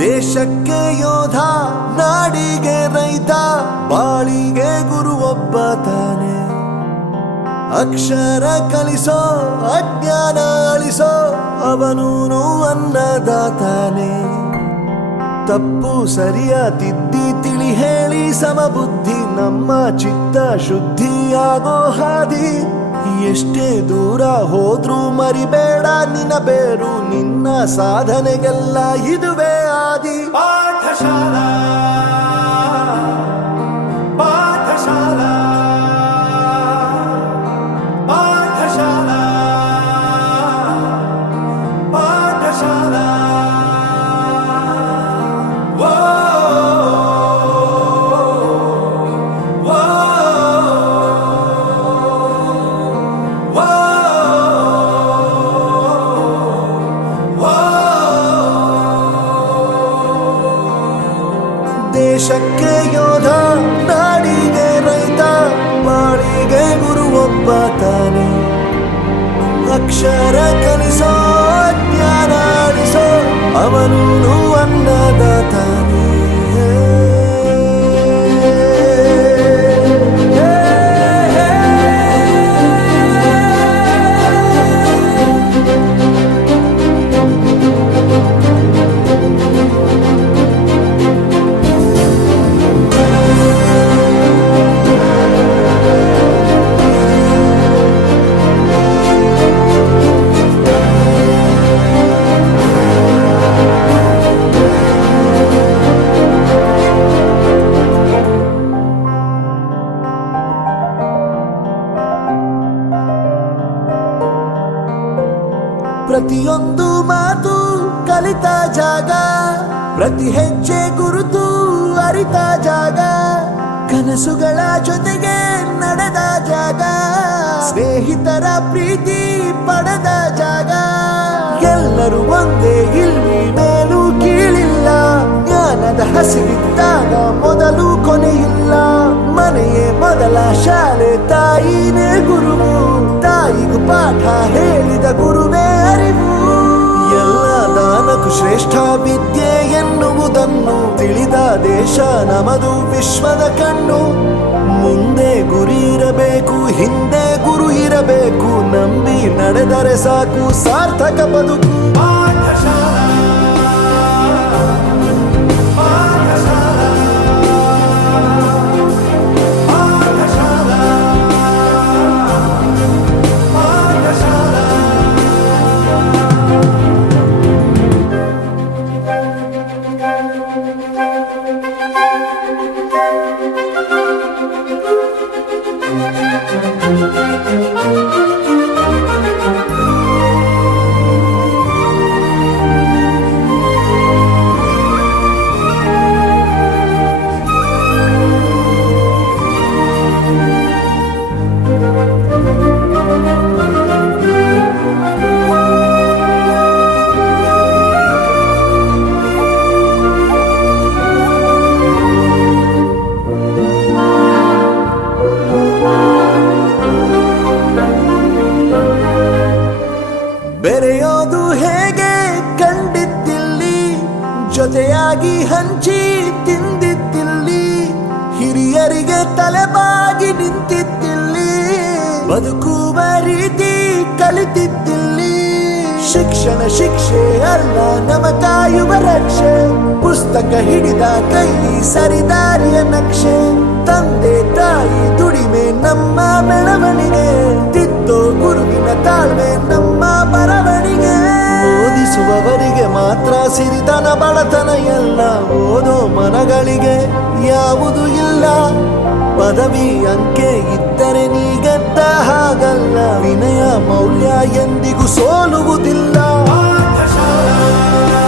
ದೇಶಕ್ಕೆ ಯೋಧ, ನಾಡಿಗೆ ರೈತ, ಬಾಳಿಗೆ ಗುರು ಒಬ್ಬ ತಾನೆ. ಅಕ್ಷರ ಕಲಿಸೋ, ಅಜ್ಞಾನ ಅಳಿಸೋ, ಅವನೂನು ಅನ್ನದಾತಾನೆ. ತಪ್ಪು ಸರಿಯ ತಿದ್ದಿ ತಿಳಿ ಹೇಳಿ ಸಮಬುದ್ಧಿ, ನಮ್ಮ ಚಿತ್ತ ಶುದ್ಧಿಯಾಗೋ ಹಾದಿ. ಎಷ್ಟೇ ದೂರ ಹೋದ್ರೂ ಮರಿಬೇಡ ನಿನ್ನ ಬೇರು, ನಿನ್ನ ಸಾಧನೆಗೆಲ್ಲ ಇದುವೇ ಆದಿ. ಪಾಠಶಾಲಾ ಪಾಠಶಾಲಾ ಪಾಠಶಾಲಾ ಪಾಠಶಾಲಾ. ದೇಶಕ್ಕೆ ಯೋಧ, ನಾಡಿಗೆ ರೈತ, ಬಾಳಿಗೆ ಗುರು ಒಬ್ಬ ತಾನೆ. ಅಕ್ಷರ ಕಲಿಸೋ, ಜ್ಞಾನ ಅಳಿಸೋ, ಅವನೂನು ಅನ್ನದಾತಾನೆ. ಪ್ರತಿಯೊಂದು ಮಾತು ಕಲಿತ ಜಾಗ, ಪ್ರತಿ ಹೆಜ್ಜೆ ಗುರುತು ಅರಿತ ಜಾಗ, ಕನಸುಗಳ ಜೊತೆಗೆ ನಡೆದ ಜಾಗ, ಸ್ನೇಹಿತರ ಪ್ರೀತಿ ಪಡೆದ ಜಾಗ. ಎಲ್ಲರೂ ಒಂದೇ, ಇಲ್ಲಿ ಮೇಲೂ ಕೀಳಿಲ್ಲ, ಜ್ಞಾನದ ಹಸಿವಿದ್ದಾಗ ಮೊದಲು ಕೊನೆಯಿಲ್ಲ. ಮನೆಯೇ ಮೊದಲ ಶಾಲೆ, ತಾಯಿನೇ ಗುರುವು, ತಾಯಿಗೂ ಪಾಠ ಹೇಳಿದ ಗುರುವೇ ಅರಿವು. ಎಲ್ಲ ದಾನಕ್ಕೂ ಶ್ರೇಷ್ಠ ವಿದ್ಯೆ ಎನ್ನುವುದನ್ನು ತಿಳಿದ ದೇಶ ನಮದು, ವಿಶ್ವದ ಕಣ್ಣು. ಮುಂದೆ ಗುರಿ ಇರಬೇಕು, ಹಿಂದೆ ಗುರು ಇರಬೇಕು, ನಂಬಿ ನಡೆದರೆ ಸಾಕು ಸಾರ್ಥಕ ಬದುಕು. ಪಾಠಶಾಲಾ ಬೆರೆಯೋದು ಹೇಗೆ ಕಂಡಿದ್ದಿಲ್ಲಿ, ಜೊತೆಯಾಗಿ ಹಂಚಿ ತಿಂದಿದ್ದಿಲ್ಲಿ, ಹಿರಿಯರಿಗೆ ತಲೆಬಾಗಿ ನಿಂತಿದ್ದಿಲ್ಲಿ, ಬದುಕುವ ರೀತಿ ಕಲಿತಿದ್ದಿಲ್ಲಿ. ಶಿಕ್ಷಣ ಶಿಕ್ಷೆ ಅಲ್ಲ, ನಮ ಕಾಯುವ ರಕ್ಷೆ, ಪುಸ್ತಕ ಹಿಡಿದ ಕೈ ಸರಿದಾರಿಯ ನಕ್ಷೆ. ತಂದೆ ತಾಯಿ ದುಡಿಮೆ ನಮ್ಮ ಬೆಳವಣಿಗೆ, ತಿದ್ದೋ ಗುರುವಿನ ತಾಳ್ಮೆ ನಮ್ಮ ಬರವಣಿಗೆ. ಓದಿಸುವವರಿಗೆ ಮಾತ್ರ ಸಿರಿತನ ಬಡತನ ಎಲ್ಲ, ಓದೋ ಮನಗಳಿಗೆ ಯಾವುದು ಇಲ್ಲ. ಪದವಿ ಅಂಕೆ ಇದ್ದರೆ ನೀ ಗೆದ್ದ ಹಾಗಲ್ಲ, ವಿನಯ ಮೌಲ್ಯ ಎಂದಿಗೂ ಸೋಲುವುದಿಲ್ಲ. ಪಾಠಶಾಲಾ